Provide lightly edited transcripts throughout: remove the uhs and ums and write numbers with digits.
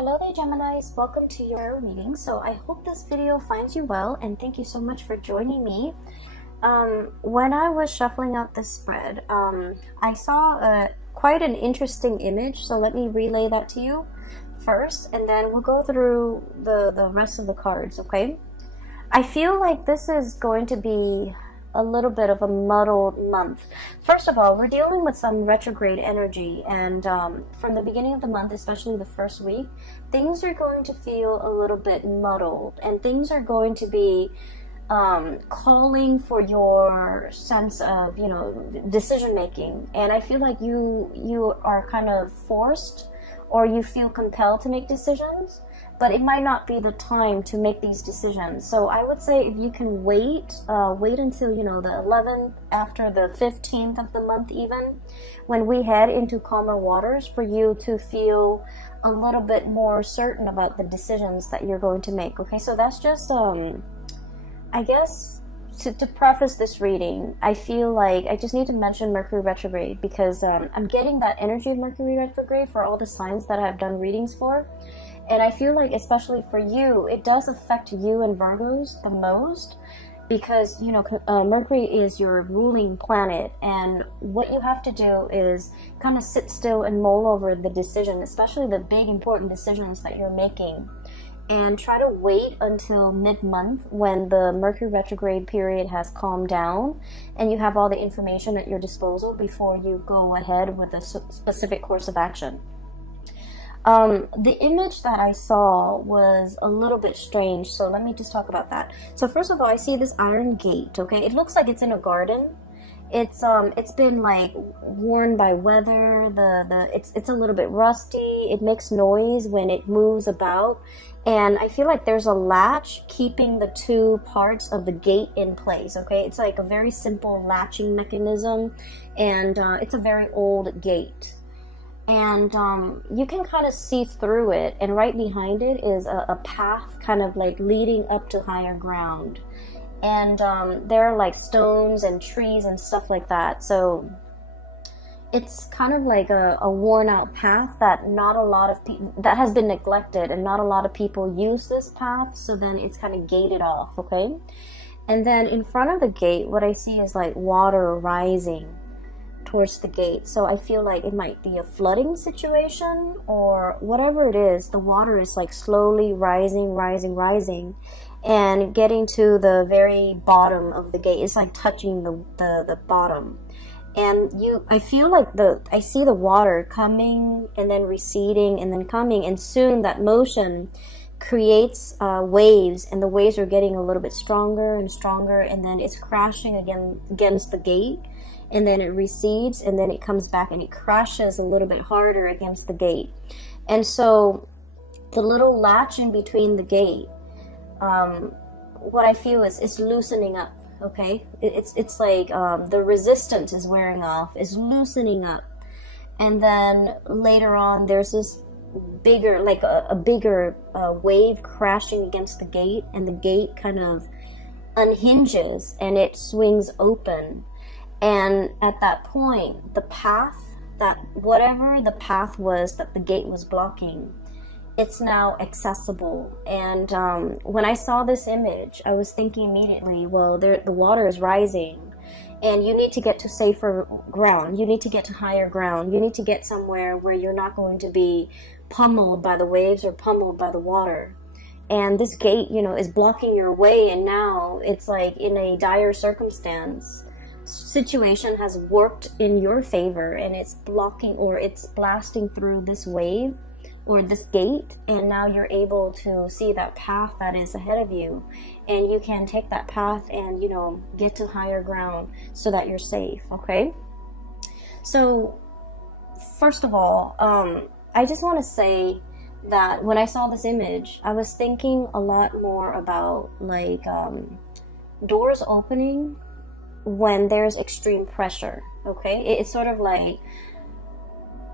Hello there, Geminis. Welcome to your reading. So I hope this video finds you well, and thank you so much for joining me. When I was shuffling out this spread, I saw quite an interesting image, so let me relay that to you first, and then we'll go through the rest of the cards, okay? I feel like this is going to be a little bit of a muddled month. First of all, we're dealing with some retrograde energy, and from the beginning of the month, especially the first week, things are going to feel a little bit muddled, and things are going to be calling for your sense of, decision making. And I feel like you are kind of forced, or you feel compelled to make decisions, but it might not be the time to make these decisions. So I would say if you can wait until, the 11th, after the 15th of the month even, when we head into calmer waters, for you to feel a little bit more certain about the decisions that you're going to make, okay? So that's just, I guess, to preface this reading, I feel like I just need to mention Mercury retrograde, because I'm getting that energy of Mercury retrograde for all the signs that I've done readings for. And I feel like, especially for you, it does affect you and Virgos the most, because, Mercury is your ruling planet, and what you have to do is kind of sit still and mull over the decision, especially the big important decisions that you're making, and try to wait until mid-month when the Mercury retrograde period has calmed down and you have all the information at your disposal before you go ahead with a specific course of action. The image that I saw was a little bit strange, so let me just talk about that. So first of all, I see this iron gate, okay? It looks like it's in a garden. It's been like worn by weather. It's a little bit rusty. It makes noise when it moves about, and I feel like there's a latch keeping the two parts of the gate in place, okay? It's like a very simple latching mechanism, and it's a very old gate. And you can kind of see through it, and right behind it is a path kind of like leading up to higher ground. And there are like stones and trees and stuff like that. So it's kind of like a worn out path that not a lot of people, that has been neglected, and not a lot of people use this path. So then it's kind of gated off, okay? And then in front of the gate, what I see is like water rising towards the gate. So I feel like it might be a flooding situation, or whatever it is. The water is like slowly rising, and getting to the very bottom of the gate. It's like touching the bottom. And I feel like I see the water coming and then receding and then coming, and soon that motion creates waves, and the waves are getting a little bit stronger and stronger, and then it's crashing again against the gate, and then it recedes, and then it comes back and it crashes a little bit harder against the gate. And so the little latch in between the gate, what I feel is it's loosening up, okay? It's like the resistance is wearing off, is loosening up. And then later on, there's this bigger, like a bigger wave crashing against the gate, and the gate kind of unhinges and it swings open. And at that point, the path, whatever the path was that the gate was blocking, it's now accessible. And when I saw this image, I was thinking immediately, well, the water is rising, and you need to get to safer ground. You need to get to higher ground. You need to get somewhere where you're not going to be pummeled by the waves or pummeled by the water. And this gate, is blocking your way, and now it's like in a dire circumstance. Situation has worked in your favor, and it's blocking, or it's blasting through this wave or this gate, and now you're able to see that path that is ahead of you, and you can take that path and get to higher ground so that you're safe, okay? So first of all, I just want to say that when I saw this image, I was thinking a lot more about like doors opening when there's extreme pressure, okay? It's sort of like,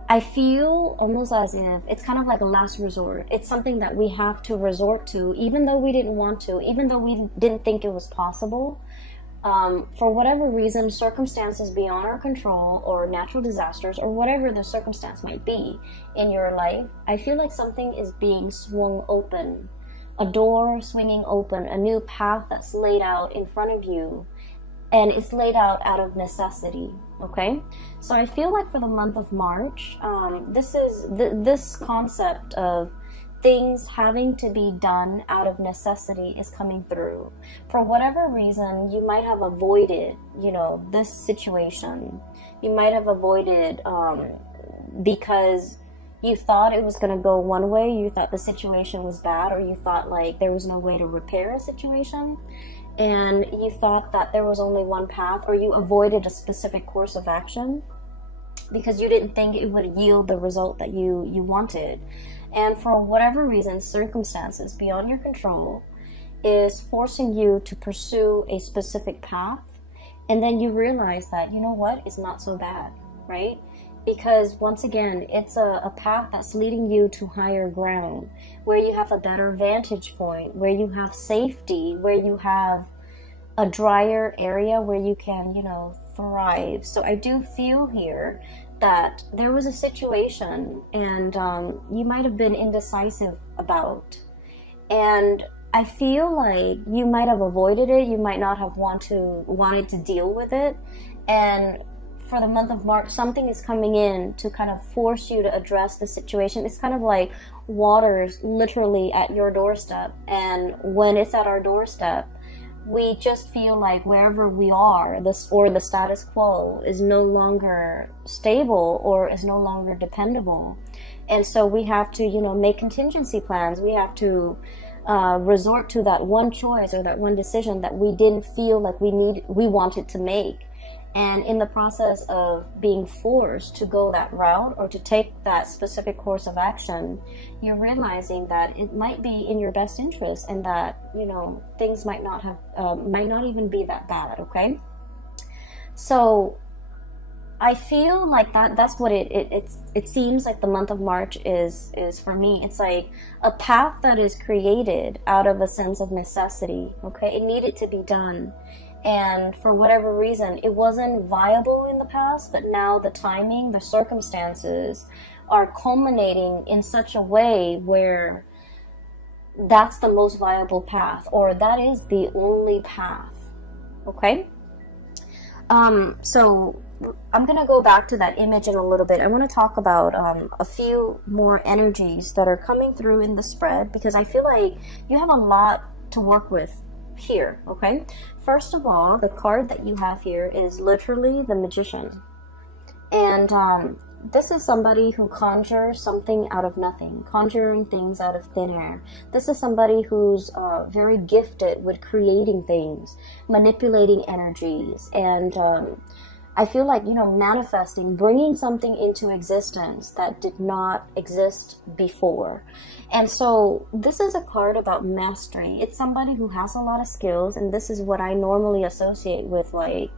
I feel almost as if it's kind of like a last resort. It's something that we have to resort to, even though we didn't want to, even though we didn't think it was possible. For whatever reason, circumstances beyond our control or natural disasters or whatever the circumstance might be in your life, I feel like something is being swung open, a door swinging open, a new path that's laid out in front of you, and it's laid out of necessity. Okay, so I feel like for the month of March, this concept of things having to be done out of necessity is coming through. For whatever reason, you might have avoided, this situation. You might have avoided because you thought it was going to go one way, you thought the situation was bad, or you thought like there was no way to repair a situation, and you thought that there was only one path, or you avoided a specific course of action because you didn't think it would yield the result that you wanted. And for whatever reason, circumstances beyond your control is forcing you to pursue a specific path. And then you realize that, you know what, it's not so bad, right? Because once again, it's a path that's leading you to higher ground, where you have a better vantage point, where you have safety, where you have a drier area where you can, thrive. So I do feel here that there was a situation and you might have been indecisive about, and I feel like you might have avoided it. You might not have wanted to deal with it, and for the month of March, something is coming in to kind of force you to address the situation. It's kind of like water's literally at your doorstep, and when it's at our doorstep, we just feel like wherever we are, the status quo is no longer stable or is no longer dependable. And so we have to, make contingency plans. We have to resort to that one choice or that one decision that we didn't feel like we wanted to make. And in the process of being forced to go that route or to take that specific course of action, you're realizing that it might be in your best interest, and that, things might not even be that bad, okay? So I feel like that's what it seems like the month of March is for me. It's like a path that is created out of a sense of necessity, okay? It needed to be done. And for whatever reason, it wasn't viable in the past, but now the timing, the circumstances are culminating in such a way where that's the most viable path, or that is the only path, okay? So I'm going to go back to that image in a little bit. I want to talk about a few more energies that are coming through in the spread, because I feel like you have a lot to work with here, okay? First of all, the card that you have here is literally the Magician. And this is somebody who conjures something out of nothing, conjuring things out of thin air. This is somebody who's very gifted with creating things, manipulating energies, and I feel like, manifesting, bringing something into existence that did not exist before. And so this is a card about mastery. It's somebody who has a lot of skills, and this is what I normally associate with like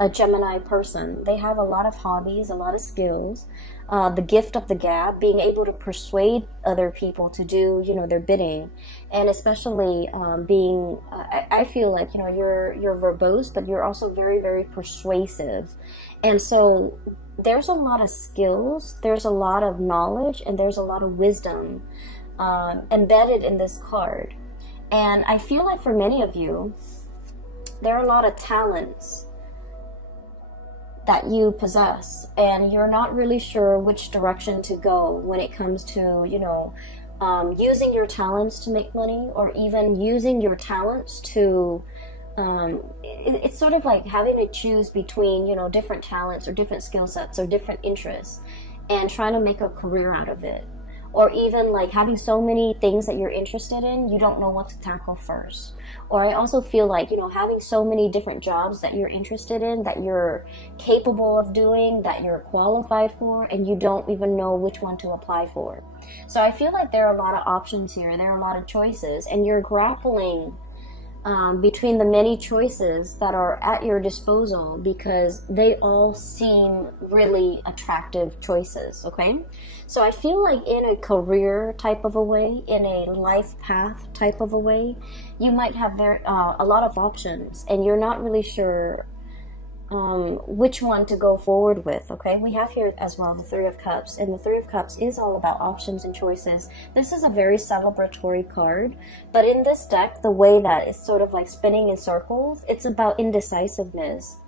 a Gemini person. They have a lot of hobbies, a lot of skills, the gift of the gab, being able to persuade other people to do, their bidding, and especially being, I feel like, you're verbose, but you're also very, very persuasive. And so there's a lot of skills, there's a lot of knowledge, and there's a lot of wisdom embedded in this card. And I feel like for many of you, there are a lot of talents that you possess, and you're not really sure which direction to go when it comes to, using your talents to make money, or even using your talents to, it's sort of like having to choose between, different talents or different skill sets or different interests and trying to make a career out of it. Or even like having so many things that you're interested in, you don't know what to tackle first. Or I also feel like, having so many different jobs that you're interested in, that you're capable of doing, that you're qualified for, and you don't even know which one to apply for. So I feel like there are a lot of options here. There are a lot of choices, and you're grappling between the many choices that are at your disposal, because they all seem really attractive choices, okay? So I feel like in a career type of a way, in a life path type of a way, you might have a lot of options, and you're not really sure which one to go forward with, okay? We have here as well the Three of Cups, and the Three of Cups is all about options and choices. This is a very celebratory card, but in this deck, the way that it's sort of like spinning in circles, it's about indecisiveness.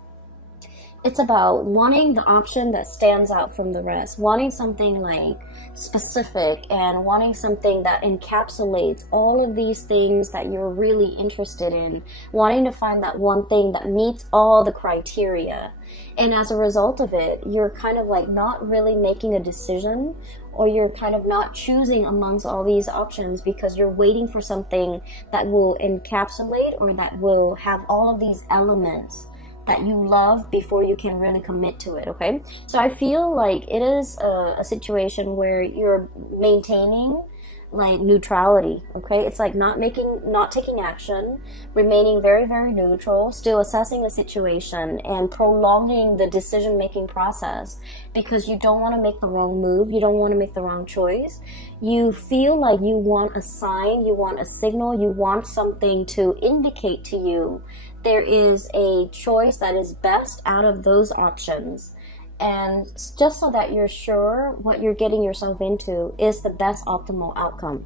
It's about wanting the option that stands out from the rest, wanting something like specific, and wanting something that encapsulates all of these things that you're really interested in, wanting to find that one thing that meets all the criteria. And as a result of it, you're kind of like not really making a decision, or you're kind of not choosing amongst all these options because you're waiting for something that will encapsulate or that will have all of these elements that you love before you can really commit to it, okay? So I feel like it is a situation where you're maintaining like neutrality, okay? It's like not taking action, remaining very, very neutral, still assessing the situation and prolonging the decision-making process because you don't want to make the wrong move, you don't want to make the wrong choice. You feel like you want a sign, you want a signal, you want something to indicate to you there is a choice that is best out of those options. And just so that you're sure what you're getting yourself into is the best optimal outcome.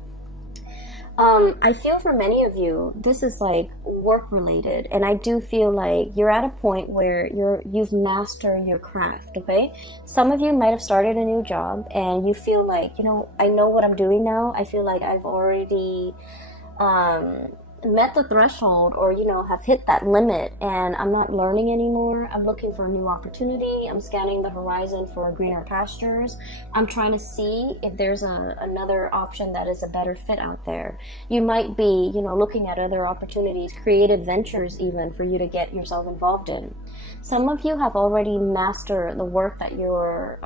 I feel for many of you, this is like work related, and I do feel like you're at a point where you've mastered your craft, okay? Some of you might have started a new job and you feel like, you know, I know what I'm doing now. I feel like I've already met the threshold, or you know, have hit that limit, and I'm not learning anymore. I'm looking for a new opportunity. I'm scanning the horizon for greener pastures. I'm trying to see if there's another option that is a better fit out there. You might be, you know, looking at other opportunities, creative ventures even, for you to get yourself involved in. Some of you have already mastered the work that you're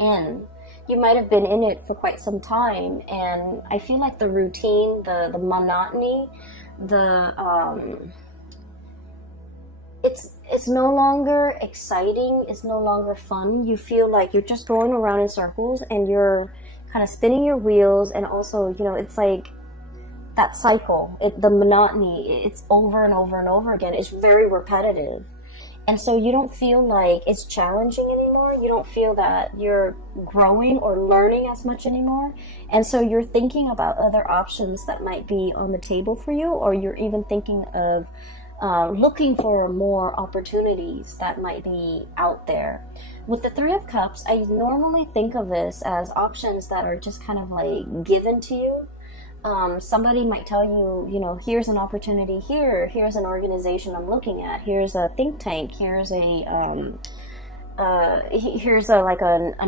in. You might have been in it for quite some time, and I feel like the routine, the monotony, it's no longer exciting, it's no longer fun. You feel like you're just going around in circles and you're kind of spinning your wheels, and also, you know, it's like that cycle, the monotony, it's over and over and over again. It's very repetitive. And so you don't feel like it's challenging anymore. You don't feel that you're growing or learning as much anymore. And so you're thinking about other options that might be on the table for you, or you're even thinking of looking for more opportunities that might be out there. With the Three of Cups, I normally think of this as options that are just kind of like given to you. Somebody might tell you, you know, here's an opportunity here, here's an organization I'm looking at, here's a think tank, here's a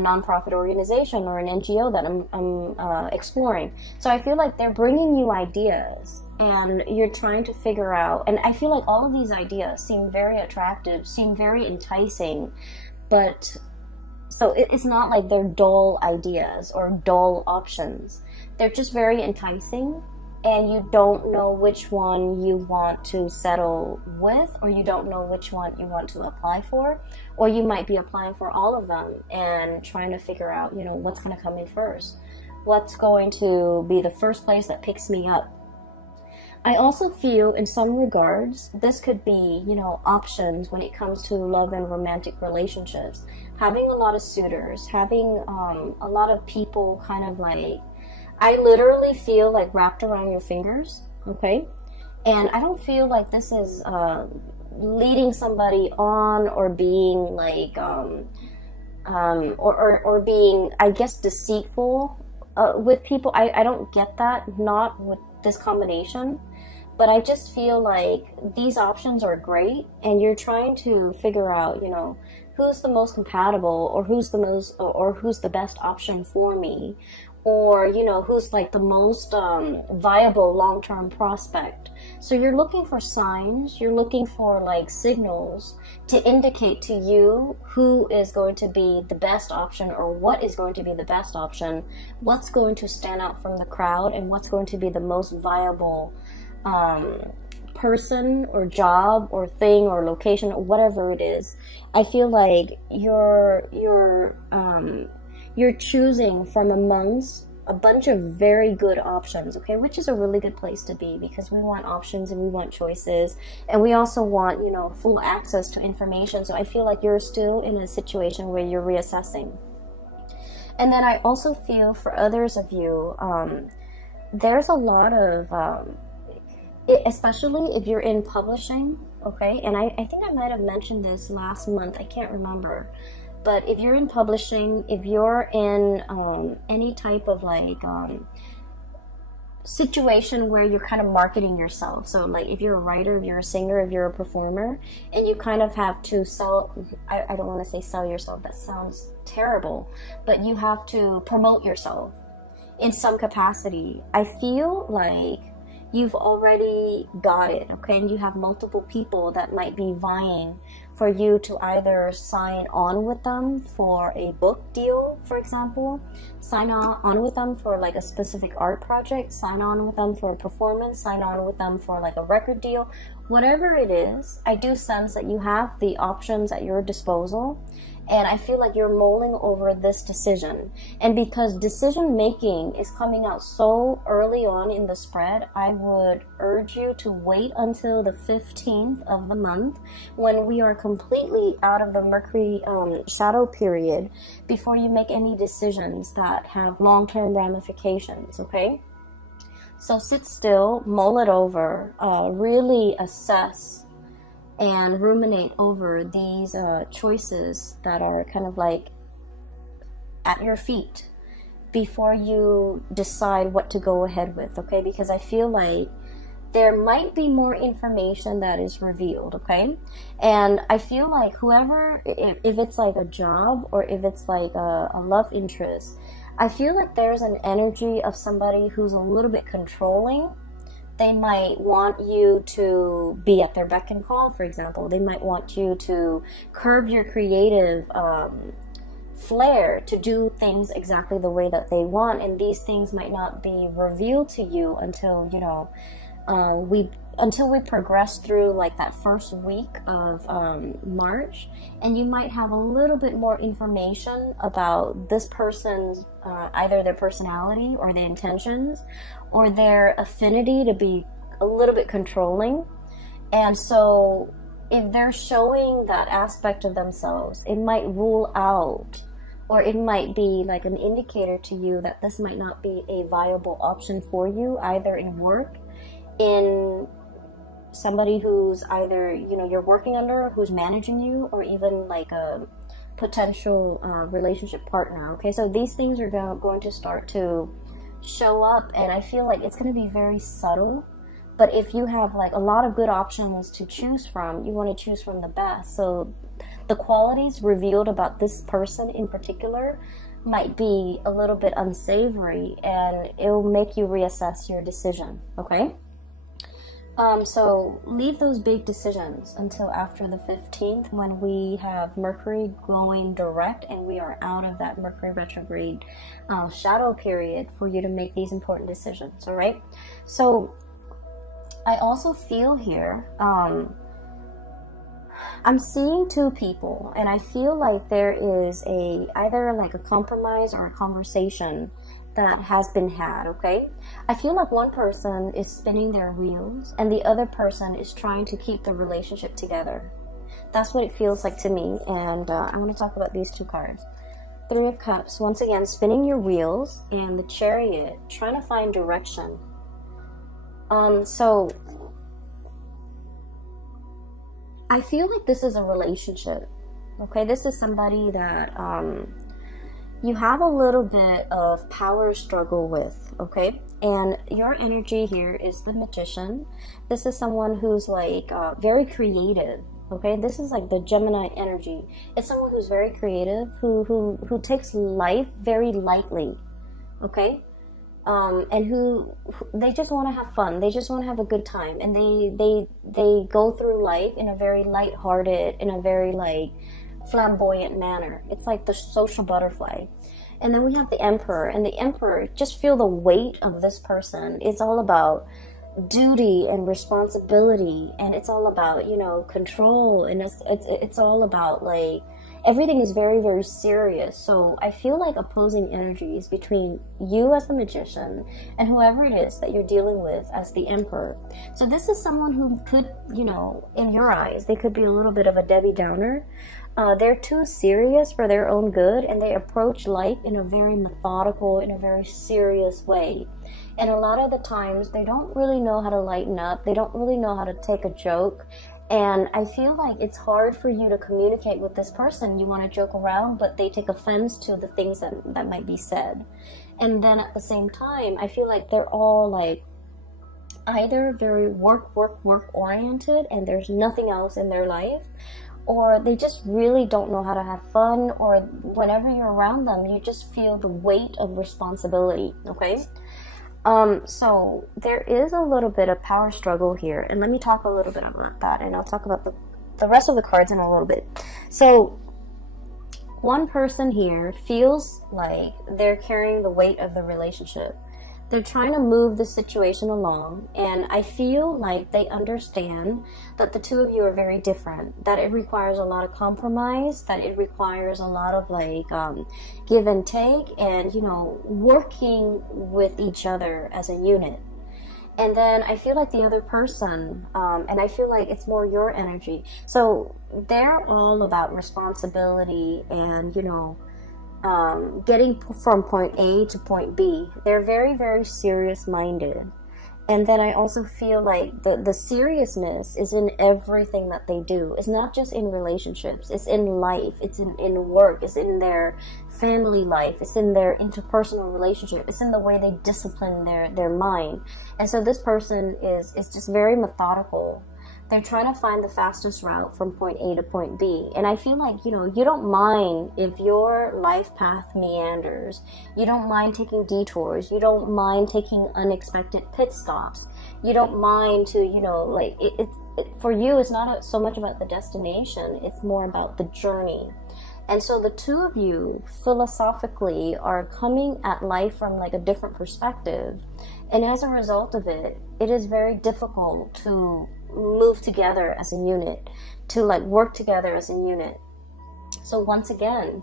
nonprofit organization or an NGO that I'm exploring. So I feel like they're bringing you ideas, and you're trying to figure out, and I feel like all of these ideas seem very attractive, seem very enticing, but so it's not like they're dull ideas or dull options. They're just very enticing, and you don't know which one you want to settle with, or you don't know which one you want to apply for, or you might be applying for all of them and trying to figure out, you know, what's going to come in first. What's going to be the first place that picks me up? I also feel in some regards, this could be, you know, options when it comes to love and romantic relationships. Having a lot of suitors, having a lot of people kind of like, I literally feel like wrapped around your fingers, okay? And I don't feel like this is leading somebody on, or being like, or being, I guess, deceitful with people. I don't get that, not with this combination. But I just feel like these options are great, and you're trying to figure out, you know, who's the most compatible, or who's the best option for me, or, you know, who's like the most viable long-term prospect. So you're looking for signs, you're looking for like signals to indicate to you who is going to be the best option, or what is going to be the best option, what's going to stand out from the crowd, and what's going to be the most viable person or job or thing or location or whatever it is, I feel like you're choosing from amongst a bunch of very good options, okay, which is a really good place to be, because we want options and we want choices, and we also want, you know, full access to information. So I feel like you're still in a situation where you're reassessing. And then I also feel for others of you, there's a lot of especially if you're in publishing, okay, and I think I might have mentioned this last month, I can't remember, but if you're in publishing, if you're in any type of like situation where you're kind of marketing yourself, so like if you're a writer, if you're a singer, if you're a performer, and you kind of have to sell, I don't want to say sell yourself, that sounds terrible, but you have to promote yourself in some capacity, I feel like you've already got it, okay, and you have multiple people that might be vying for you to either sign on with them for a book deal, for example, sign on with them for like a specific art project, sign on with them for a performance, sign on with them for like a record deal, whatever it is. I do sense that you have the options at your disposal, and I feel like you're mulling over this decision. And because decision making is coming out so early on in the spread, I would urge you to wait until the 15th of the month, when we are completely out of the Mercury shadow period, before you make any decisions that have long-term ramifications, okay? So sit still, mull it over, really assess and ruminate over these choices that are kind of like at your feet before you decide what to go ahead with, okay? Because I feel like there might be more information that is revealed, okay? And I feel like whoever, if it's like a job or if it's like a love interest, I feel like there's an energy of somebody who's a little bit controlling. They might want you to be at their beck and call, for example. They might want you to curb your creative flair to do things exactly the way that they want. And these things might not be revealed to you until, you know, until we progress through like that first week of March, and you might have a little bit more information about this person's either their personality or their intentions or their affinity to be a little bit controlling. And so if they're showing that aspect of themselves, it might rule out, or it might be like an indicator to you that this might not be a viable option for you, either in work, in somebody who's either, you know, you're working under, who's managing you, or even like a potential relationship partner, okay? So these things are going to start to show up, and I feel like it's going to be very subtle, but if you have like a lot of good options to choose from, you want to choose from the best. So the qualities revealed about this person in particular might be a little bit unsavory, and it will make you reassess your decision, okay? So leave those big decisions until after the 15th, when we have Mercury going direct and we are out of that Mercury retrograde shadow period for you to make these important decisions, all right? So I also feel here, I'm seeing two people, and I feel like there is either like a compromise or a conversation that has been had, okay? I feel like one person is spinning their wheels and the other person is trying to keep the relationship together. That's what it feels like to me, and I want to talk about these two cards. Three of Cups, once again, spinning your wheels, and the Chariot, trying to find direction. So I feel like this is a relationship, okay? This is somebody that you have a little bit of power struggle with, okay? And your energy here is the Magician. This is someone who's like very creative, okay? This is like the Gemini energy. It's someone who's very creative, who takes life very lightly, okay? And who they just want to have fun. They just want to have a good time, and they go through life in a very lighthearted, in a very like flamboyant manner. It's like the social butterfly. And then we have the Emperor, and the Emperor, just feel the weight of this person. It's all about duty and responsibility, and it's all about, you know, control, and it's all about like everything is very, very serious. So I feel like opposing energies between you as the magician and whoever it is that you're dealing with as the emperor. So this is someone who could, you know, in your eyes, they could be a little bit of a Debbie Downer. They're too serious for their own good, and they approach life in a very methodical, in a very serious way. And a lot of the times, they don't really know how to lighten up. They don't really know how to take a joke. And I feel like it's hard for you to communicate with this person. You want to joke around, but they take offense to the things that might be said. And then at the same time, I feel like they're all like either very work oriented and there's nothing else in their life, or they just really don't know how to have fun, or whenever you're around them, you just feel the weight of responsibility, okay? So there is a little bit of power struggle here, and let me talk a little bit about that, and I'll talk about the rest of the cards in a little bit. So one person here feels like they're carrying the weight of the relationship. They're trying to move the situation along, and I feel like they understand that the two of you are very different, that it requires a lot of compromise, that it requires a lot of like give and take, and, you know, working with each other as a unit. And then I feel like the other person, and I feel like it's more your energy. So they're all about responsibility and, you know, getting from point A to point B. They're very, very serious minded. And then I also feel like the seriousness is in everything that they do. It's not just in relationships. It's in life. It's in work. It's in their family life. It's in their interpersonal relationship. It's in the way they discipline their mind. And so this person is just very methodical. They're trying to find the fastest route from point A to point B. And I feel like, you know, you don't mind if your life path meanders. You don't mind taking detours. You don't mind taking unexpected pit stops. You don't mind to, you know, like, for you, it's not so much about the destination. It's more about the journey. And so the two of you philosophically are coming at life from like a different perspective. And as a result of it, it is very difficult to move together as a unit, to like work together as a unit. So once again,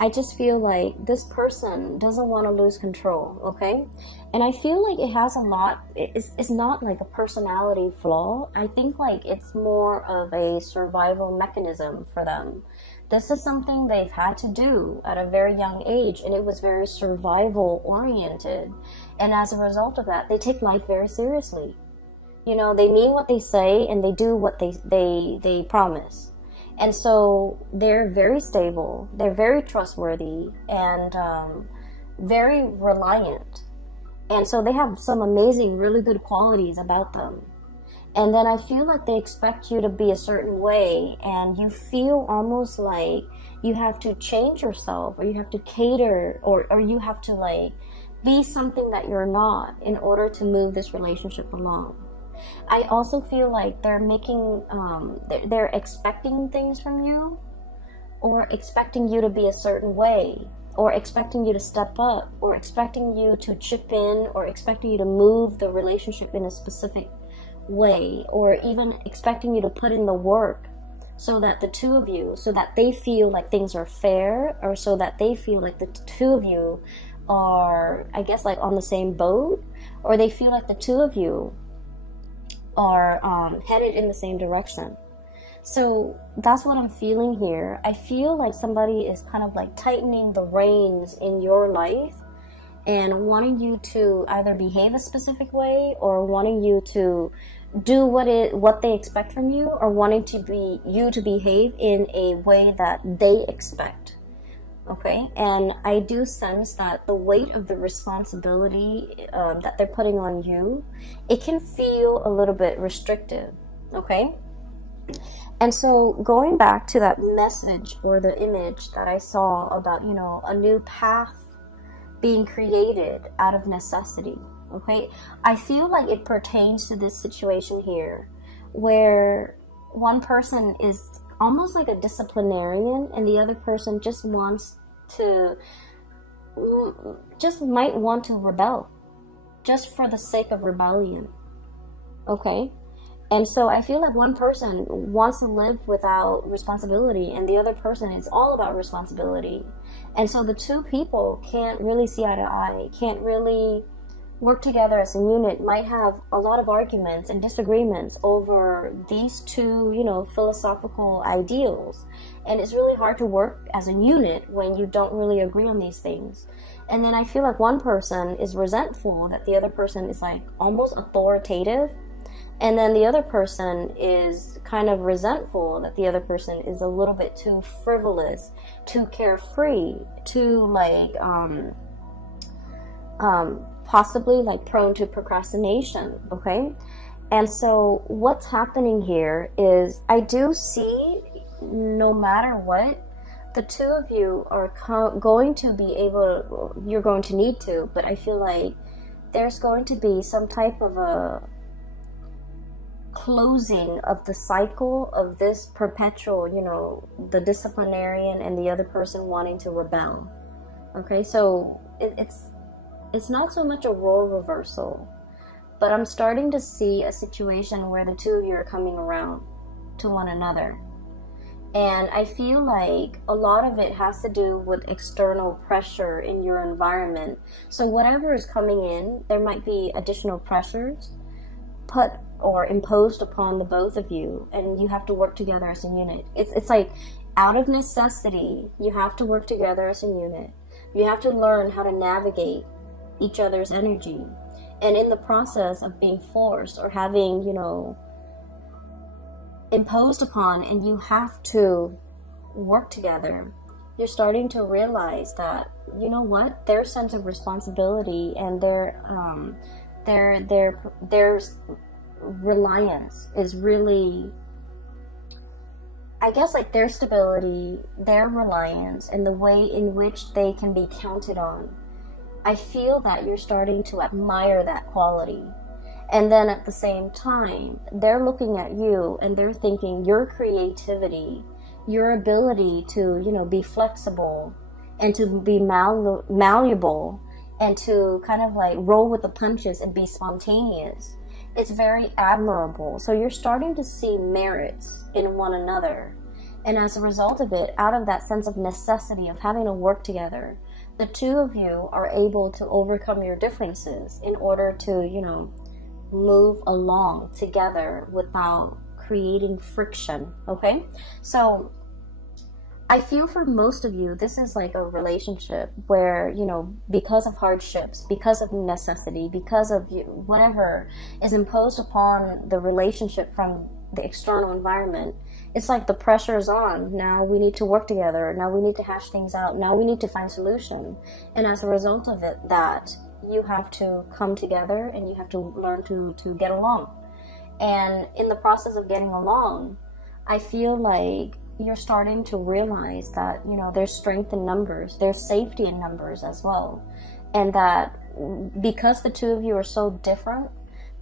I just feel like this person doesn't want to lose control, okay? And I feel like it has a lot, it's not like a personality flaw. I think like it's more of a survival mechanism for them. This is something they've had to do at a very young age, and it was very survival oriented. And as a result of that, they take life very seriously. You know, they mean what they say, and they do what they promise. And so they're very stable, they're very trustworthy, and very reliant. And so they have some amazing, really good qualities about them. And then I feel like they expect you to be a certain way, and you feel almost like you have to change yourself, or you have to cater, or you have to like be something that you're not in order to move this relationship along. I also feel like they're making, they're expecting things from you, or expecting you to be a certain way, or expecting you to step up, or expecting you to chip in, or expecting you to move the relationship in a specific way, or even expecting you to put in the work so that the two of you, so that they feel like things are fair, or so that they feel like the two of you are, I guess, like on the same boat, or they feel like the two of you are headed in the same direction. So that's what I'm feeling here. I feel like somebody is kind of like tightening the reins in your life and wanting you to either behave a specific way, or wanting you to do what they expect from you, or wanting you to behave in a way that they expect. Okay, and I do sense that the weight of the responsibility that they're putting on you, it can feel a little bit restrictive. Okay, and so going back to that message or the image that I saw about, you know, a new path being created out of necessity. Okay, I feel like it pertains to this situation here, where one person is almost like a disciplinarian, and the other person just might want to rebel, just for the sake of rebellion. okay? And so I feel like one person wants to live without responsibility, and the other person is all about responsibility. And so the two people can't really see eye to eye, can't really work together as a unit, might have a lot of arguments and disagreements over these two, you know, philosophical ideals. And it's really hard to work as a unit when you don't really agree on these things. And then I feel like one person is resentful that the other person is like almost authoritative. And then the other person is kind of resentful that the other person is a little bit too frivolous, too carefree, too like, possibly like prone to procrastination, okay? And so what's happening here is I do see, no matter what, the two of you are going to be able, you're going to need to, but I feel like there's going to be some type of a closing of the cycle of this perpetual, you know, the disciplinarian and the other person wanting to rebel. Okay, so it's not so much a role reversal, but I'm starting to see a situation where the two of you are coming around to one another. And I feel like a lot of it has to do with external pressure in your environment. So whatever is coming in, there might be additional pressures put or imposed upon the both of you, and you have to work together as a unit. It's like out of necessity, you have to work together as a unit. You have to learn how to navigate each other's energy. And in the process of being forced or having, you know, imposed upon, and you have to work together, you're starting to realize that, you know what, their sense of responsibility and their reliance is really, I guess, like their stability, their reliance, and the way in which they can be counted on. I feel that you're starting to admire that quality. And then at the same time, they're looking at you and they're thinking your creativity, your ability to, you know, be flexible and to be malleable and to kind of like roll with the punches and be spontaneous. It's very admirable. So you're starting to see merits in one another. And as a result of it, out of that sense of necessity of having to work together, the two of you are able to overcome your differences in order to, you know, move along together without creating friction, okay? So I feel for most of you, this is like a relationship where, you know, because of hardships, because of necessity, because of whatever is imposed upon the relationship from the external environment, it's like the pressure is on. Now we need to work together. Now we need to hash things out. Now we need to find solution. And as a result of it, that you have to come together and you have to learn to get along. And in the process of getting along, I feel like you're starting to realize that, you know, there's strength in numbers, there's safety in numbers as well. And that because the two of you are so different,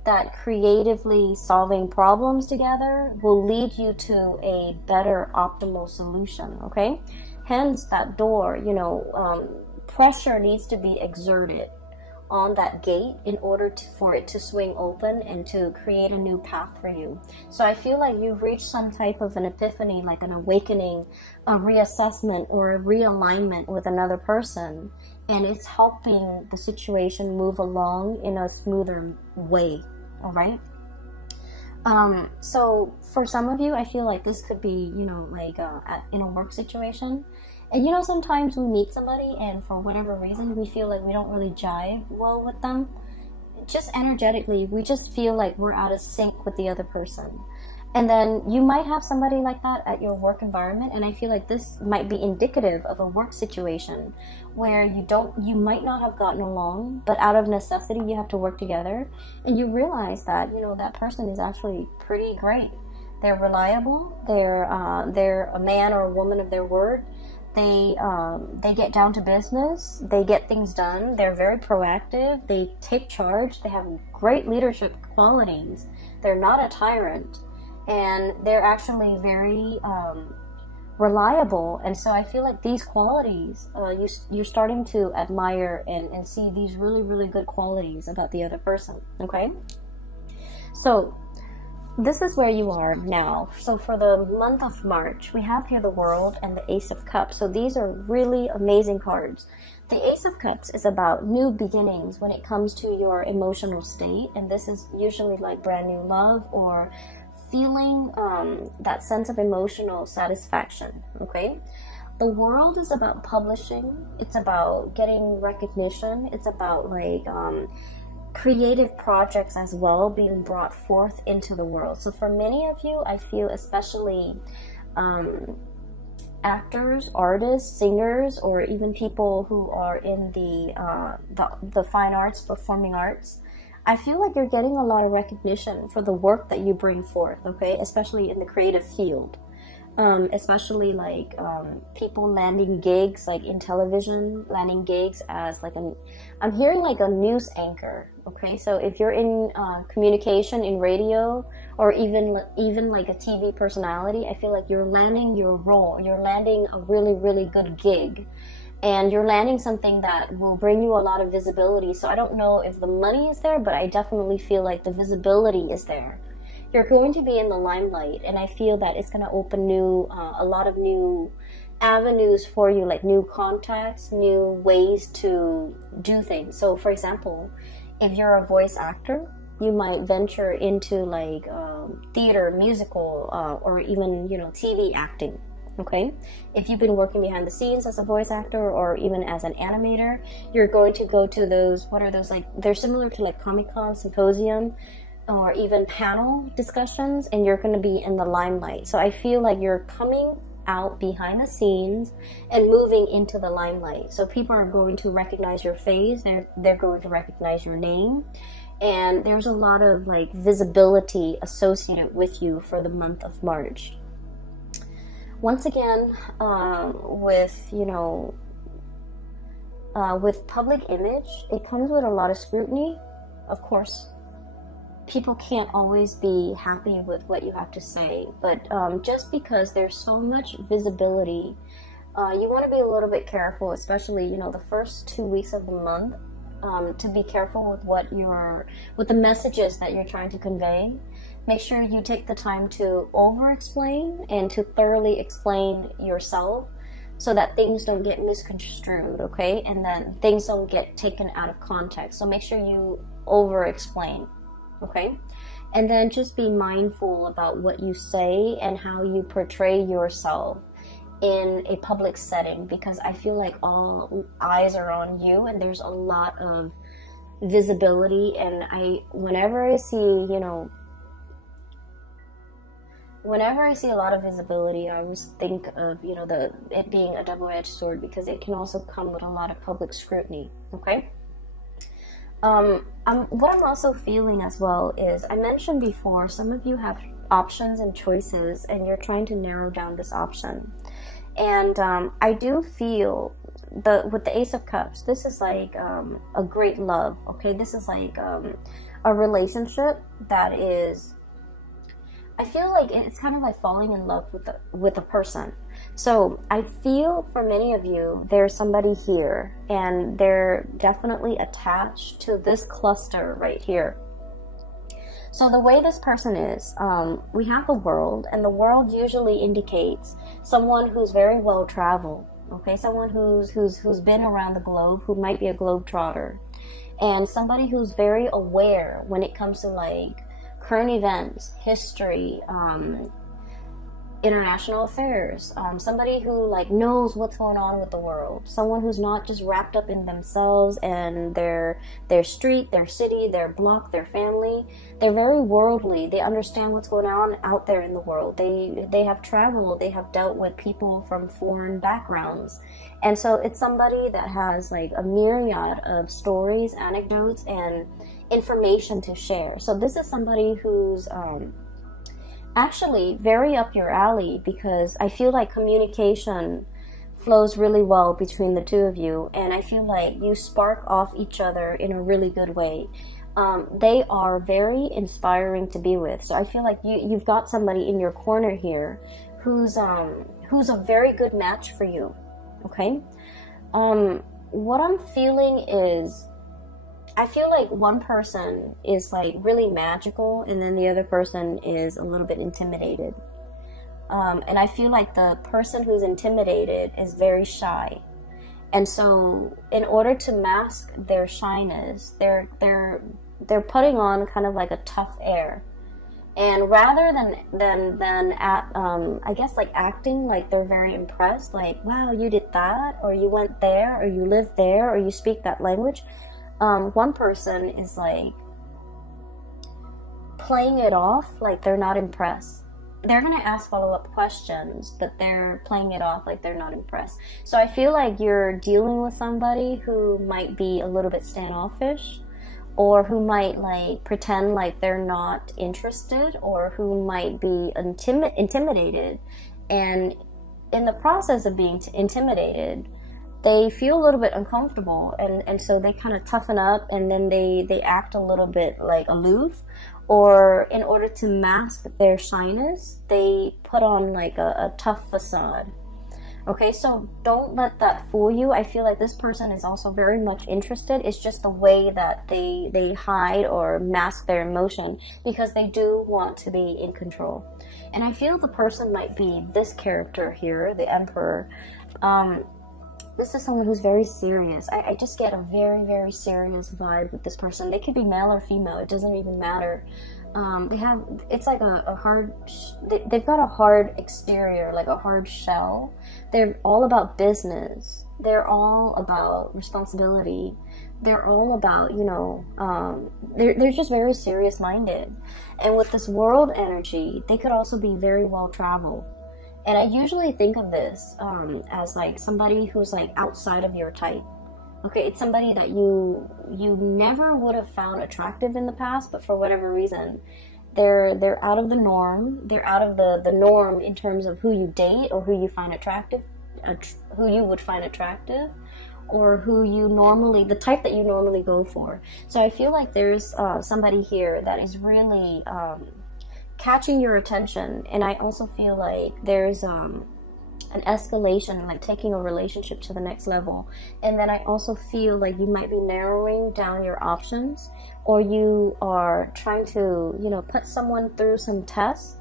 that creatively solving problems together will lead you to a better optimal solution, okay? Hence that door, you know, pressure needs to be exerted on that gate in order for it to swing open and to create a new path for you. So I feel like you've reached some type of an epiphany, like an awakening, a reassessment or a realignment with another person, and it's helping the situation move along in a smoother way, all right? So for some of you, I feel like this could be, you know, like in a work situation. And you know, sometimes we meet somebody and for whatever reason, we feel like we don't really jive well with them. Just energetically, we just feel like we're out of sync with the other person. And then you might have somebody like that at your work environment, and I feel like this might be indicative of a work situation where you might not have gotten along, but out of necessity, you have to work together. And you realize that, you know, that person is actually pretty great. They're reliable. They're a man or a woman of their word. They get down to business. They get things done. They're very proactive. They take charge. They have great leadership qualities. They're not a tyrant, and they're actually very reliable. And so I feel like these qualities, you're starting to admire and see these really, really good qualities about the other person, okay? So this is where you are now. So for the month of March, we have here the World and the Ace of Cups. So these are really amazing cards. The Ace of Cups is about new beginnings when it comes to your emotional state. And this is usually like brand new love or feeling that sense of emotional satisfaction, okay? The World is about publishing. It's about getting recognition. It's about like creative projects as well being brought forth into the world. So for many of you, I feel especially actors, artists, singers, or even people who are in the fine arts, performing arts, I feel like you're getting a lot of recognition for the work that you bring forth, okay? Especially in the creative field. Especially like people landing gigs like in television, landing gigs as like I'm hearing like a news anchor, okay? So if you're in communication, in radio, or even like a TV personality, I feel like you're landing your role, you're landing a really good gig, and you're landing something that will bring you a lot of visibility. So I don't know if the money is there, but I definitely feel like the visibility is there. You're going to be in the limelight, and I feel that it's going to open a lot of new avenues for you, like new contacts, new ways to do things. So for example, if you're a voice actor, you might venture into like theater, musical, or even, you know, TV acting, okay? If you've been working behind the scenes as a voice actor or even as an animator, you're going to go to those, what are those, like, they're similar to like Comic-Con, symposium, or even panel discussions, and you're going to be in the limelight. So I feel like you're coming out behind the scenes and moving into the limelight. So people are going to recognize your face, they're going to recognize your name, and there's a lot of like visibility associated with you for the month of March. Once again, with, you know, with public image, it comes with a lot of scrutiny, of course. People can't always be happy with what you have to say, but just because there's so much visibility, you want to be a little bit careful, especially, you know, the first 2 weeks of the month, to be careful with the messages that you're trying to convey. Make sure you take the time to over-explain and to thoroughly explain yourself so that things don't get misconstrued, okay? And then things don't get taken out of context. So make sure you over-explain. Okay, and then just be mindful about what you say and how you portray yourself in a public setting, because I feel like all eyes are on you and there's a lot of visibility. And whenever I see a lot of visibility, I always think of, you know, it being a double-edged sword, because it can also come with a lot of public scrutiny. Okay. What I'm also feeling as well is, I mentioned before, some of you have options and choices and you're trying to narrow down this option. And I do feel with the Ace of Cups, this is like a great love, okay? This is like a relationship that is, I feel like it's kind of like falling in love with a person. So I feel for many of you, there's somebody here and they're definitely attached to this cluster right here. So the way this person is, we have the World, and the World usually indicates someone who's very well traveled, okay? Someone who's been around the globe, who might be a globetrotter, and somebody who's very aware when it comes to like current events, history, international affairs, somebody who like knows what's going on with the world, someone who's not just wrapped up in themselves and their street, their city, their block, their family. They're very worldly. They understand what's going on out there in the world. They have traveled, they have dealt with people from foreign backgrounds, and so it's somebody that has like a myriad of stories, anecdotes, and information to share. So this is somebody who's actually very up your alley, because I feel like communication flows really well between the two of you, and I feel like you spark off each other in a really good way. They are very inspiring to be with. So I feel like you've got somebody in your corner here who's a very good match for you. Okay. What I'm feeling is I feel like one person is like really magical, and then the other person is a little bit intimidated. And I feel like the person who's intimidated is very shy. And so in order to mask their shyness, they're putting on kind of like a tough air. And rather than I guess like acting like they're very impressed, like, wow, you did that, or you went there, or you lived there, or you speak that language, one person is like playing it off like they're not impressed. They're going to ask follow-up questions, but they're playing it off like they're not impressed. So I feel like you're dealing with somebody who might be a little bit standoffish, or who might like pretend like they're not interested, or who might be intimidated. And in the process of being intimidated, they feel a little bit uncomfortable, and so they kind of toughen up, and then they act a little bit like aloof, or in order to mask their shyness, they put on like a tough facade. Okay, so don't let that fool you. I feel like this person is also very much interested. It's just the way that they hide or mask their emotion, because they do want to be in control. And I feel the person might be this character here, the Emperor. This is someone who's very serious. I just get a very, very serious vibe with this person. They could be male or female. It doesn't even matter. It's like a hard, they've got a hard exterior, like a hard shell. They're all about business. They're all about responsibility. They're all about, you know, they're just very serious minded. And with this world energy, they could also be very well traveled. And I usually think of this as like somebody who's like outside of your type. Okay, it's somebody that you never would have found attractive in the past, but for whatever reason, they're out of the norm. They're out of the norm in terms of who you date, or who you find attractive, who you would find attractive, or who you normally, the type that you normally go for. So I feel like there's somebody here that is really catching your attention. And I also feel like there's an escalation, like taking a relationship to the next level. And then I also feel like you might be narrowing down your options, or you are trying to, you know, put someone through some tests,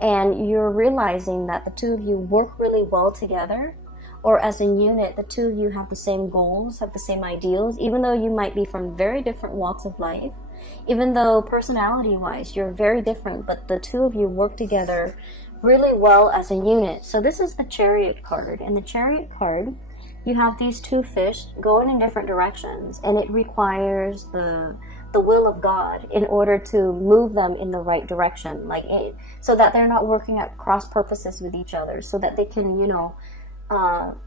and you're realizing that the two of you work really well together, or as a unit, the two of you have the same goals, have the same ideals, even though you might be from very different walks of life. Even though personality-wise you're very different, but the two of you work together really well as a unit. So this is the Chariot card. And the Chariot card, you have these two fish going in different directions, and it requires the will of God in order to move them in the right direction, so that they're not working at cross purposes with each other, so that they can, you know,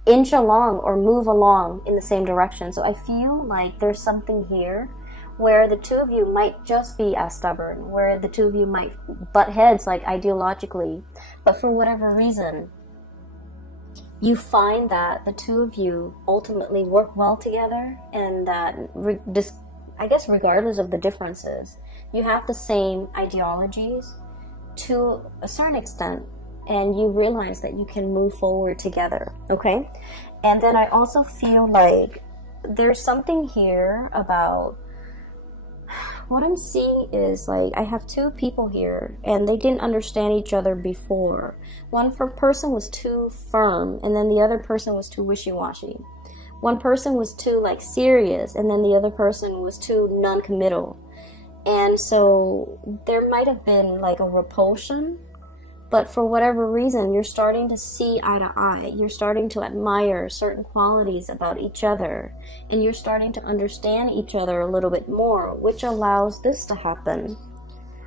inch along or move along in the same direction. So I feel like there's something here where the two of you might just be as stubborn, where the two of you might butt heads like ideologically, but for whatever reason, you find that the two of you ultimately work well together, and that, I guess regardless of the differences, you have the same ideologies to a certain extent, and you realize that you can move forward together, okay? And then I also feel like there's something here about, what I'm seeing is like, I have two people here, and they didn't understand each other before. One person was too firm, and then the other person was too wishy-washy. One person was too like serious, and then the other person was too non-committal. And so there might have been like a repulsion, but for whatever reason, you're starting to see eye to eye. You're starting to admire certain qualities about each other, and you're starting to understand each other a little bit more, which allows this to happen,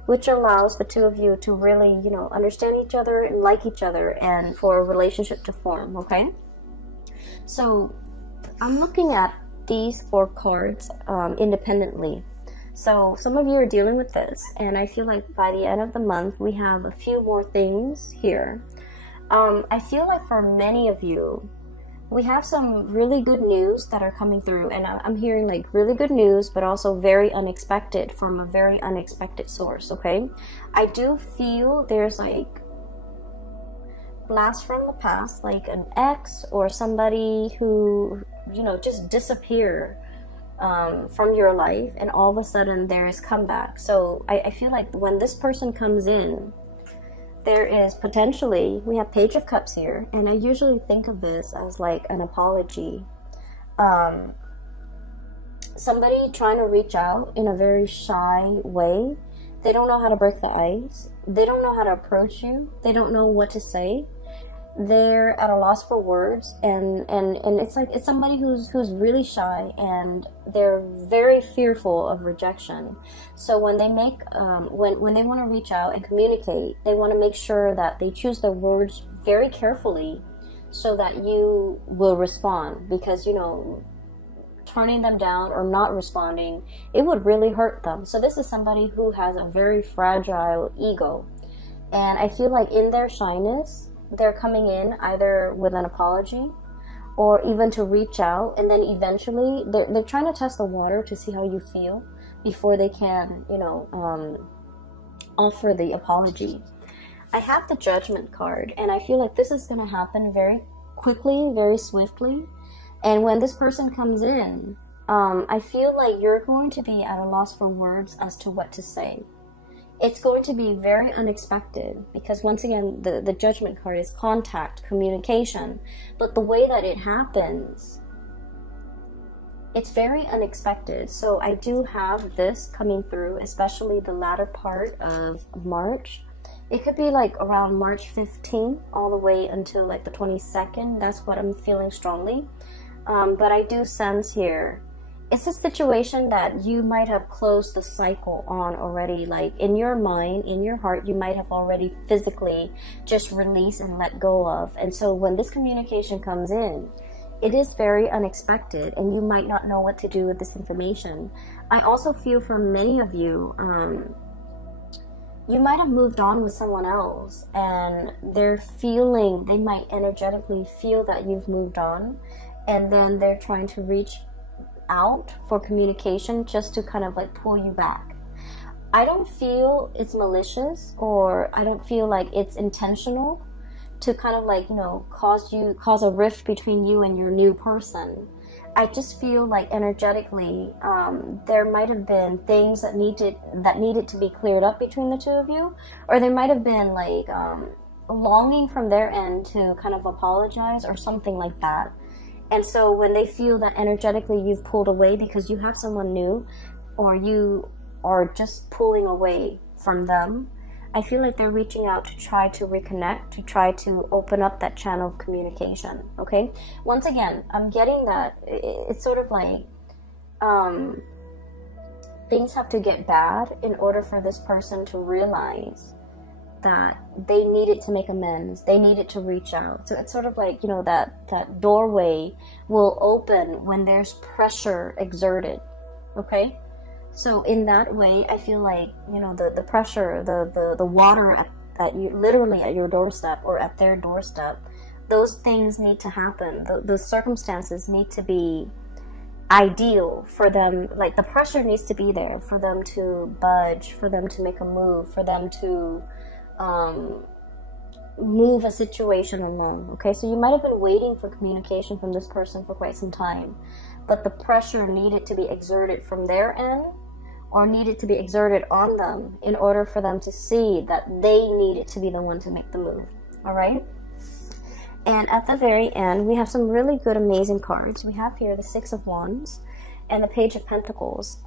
which allows the two of you to really, you know, understand each other and like each other, and for a relationship to form, okay? So I'm looking at these four cards independently. So some of you are dealing with this, and I feel like by the end of the month, we have a few more things here. I feel like for many of you, we have some really good news that are coming through, and I'm hearing like really good news, but also very unexpected, from a very unexpected source, okay? I do feel there's like blast from the past, like an ex or somebody who, you know, just disappeared from your life, and all of a sudden there is comeback. So I feel like when this person comes in, there is potentially, we have Page of Cups here, and I usually think of this as like an apology. Somebody trying to reach out in a very shy way. They don't know how to break the ice. They don't know how to approach you. They don't know what to say. They're at a loss for words, and it's like it's somebody who's really shy, and they're very fearful of rejection. So when they make when they want to reach out and communicate, they want to make sure that they choose their words very carefully so that you will respond, because, you know, turning them down or not responding, it would really hurt them. So this is somebody who has a very fragile ego, and I feel like in their shyness, they're coming in either with an apology or even to reach out, and then eventually they're trying to test the water to see how you feel before they can, you know, offer the apology. I have the Judgment card, and I feel like this is going to happen very quickly, very swiftly. And when this person comes in, I feel like you're going to be at a loss for words as to what to say. It's going to be very unexpected, because once again, the Judgment card is contact, communication. But the way that it happens, it's very unexpected. So I do have this coming through, especially the latter part of March. It could be like around March 15th all the way until like the 22nd. That's what I'm feeling strongly. But I do sense here, it's a situation that you might have closed the cycle on already. Like in your mind, in your heart, you might have already physically just released and let go of. And so when this communication comes in, it is very unexpected, and you might not know what to do with this information. I also feel from many of you, you might have moved on with someone else, and they're feeling, they might energetically feel that you've moved on, and then they're trying to reach out for communication just to kind of like pull you back. I don't feel it's malicious, or I don't feel like it's intentional to kind of like, you know, cause a rift between you and your new person. I just feel like energetically, there might have been things that needed to be cleared up between the two of you, or there might have been like longing from their end to kind of apologize or something like that. And so when they feel that energetically you've pulled away because you have someone new, or you are just pulling away from them, I feel like they're reaching out to try to reconnect, to try to open up that channel of communication, okay? Once again, I'm getting that it's sort of like things have to get bad in order for this person to realize that they needed to make amends, they needed to reach out. So it's sort of like, you know, that doorway will open when there's pressure exerted, okay? So in that way, I feel like, you know, the pressure, the water at you, literally at your doorstep or at their doorstep, those things need to happen. The circumstances need to be ideal for them. Like the pressure needs to be there for them to budge, for them to make a move, for them to move a situation along. Okay, so you might have been waiting for communication from this person for quite some time, but the pressure needed to be exerted from their end, or needed to be exerted on them in order for them to see that they needed to be the one to make the move. All right. And at the very end, we have some really good, amazing cards. We have here the Six of Wands and the Page of Pentacles.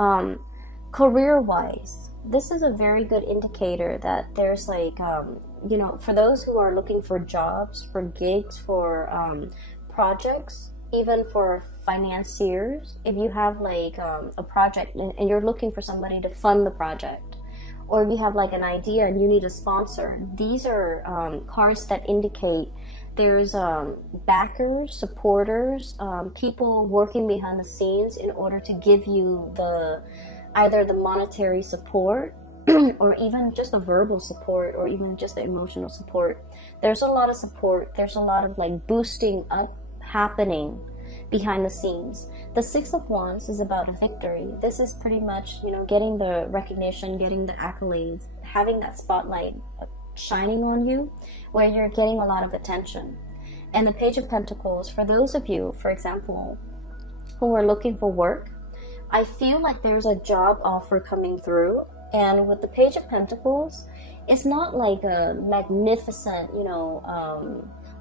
Career-wise, this is a very good indicator that there's like, you know, for those who are looking for jobs, for gigs, for projects, even for financiers, if you have like a project and you're looking for somebody to fund the project, or if you have like an idea and you need a sponsor, these are cards that indicate there's backers, supporters, people working behind the scenes in order to give you either the monetary support or even just the verbal support, or even just the emotional support. There's a lot of support. There's a lot of like boosting up happening behind the scenes. The Six of Wands is about a victory. This is pretty much, you know, getting the recognition, getting the accolades, having that spotlight shining on you, where you're getting a lot of attention. And the Page of Pentacles, for those of you, for example, who are looking for work, I feel like there's a job offer coming through. And with the Page of Pentacles, it's not like a magnificent, you know,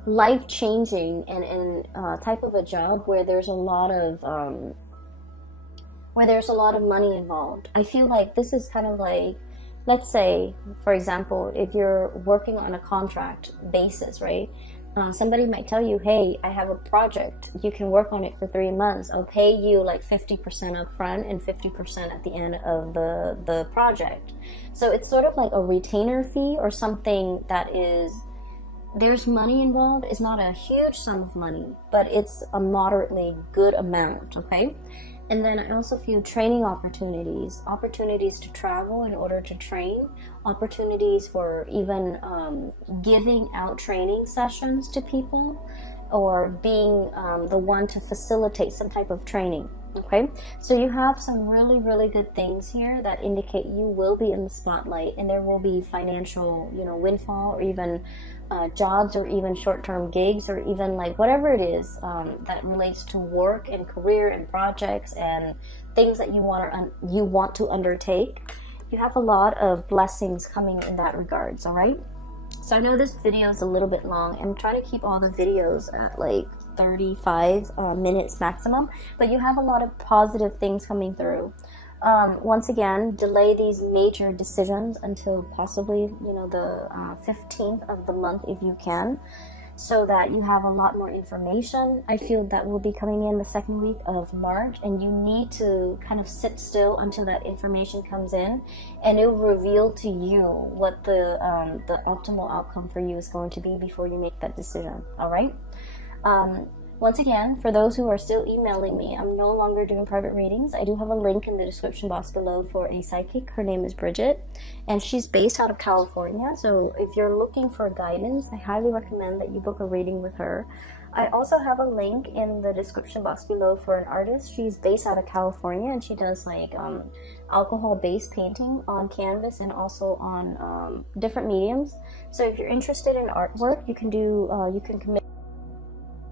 life-changing and type of a job where there's a lot of money involved. I feel like this is kind of like, let's say, for example, if you're working on a contract basis, right? Somebody might tell you, hey, I have a project. You can work on it for 3 months. I'll pay you like 50% up front and 50% at the end of the project. So it's sort of like a retainer fee or something that is, there's money involved. It's not a huge sum of money, but it's a moderately good amount, okay? And then I also feel training opportunities to travel in order to train, opportunities for even giving out training sessions to people, or being the one to facilitate some type of training. Okay, so you have some really, really good things here that indicate you will be in the spotlight, and there will be financial, you know, windfall, or even jobs, or even short-term gigs, or even like whatever it is that relates to work and career and projects and things that you want to undertake. You have a lot of blessings coming in that regards. All right. So I know this video is a little bit long. I'm trying to keep all the videos at like 35 minutes maximum, but you have a lot of positive things coming through. Once again, delay these major decisions until possibly, you know, the 15th of the month if you can, so that you have a lot more information. I feel that will be coming in the second week of March, and you need to kind of sit still until that information comes in, and it will reveal to you what the optimal outcome for you is going to be before you make that decision. All right. Once again, for those who are still emailing me, I'm no longer doing private readings. I do have a link in the description box below for a psychic. Her name is Bridget, and she's based out of California. So if you're looking for guidance, I highly recommend that you book a reading with her. I also have a link in the description box below for an artist. She's based out of California, and she does like alcohol-based painting on canvas and also on different mediums. So if you're interested in artwork, you can commit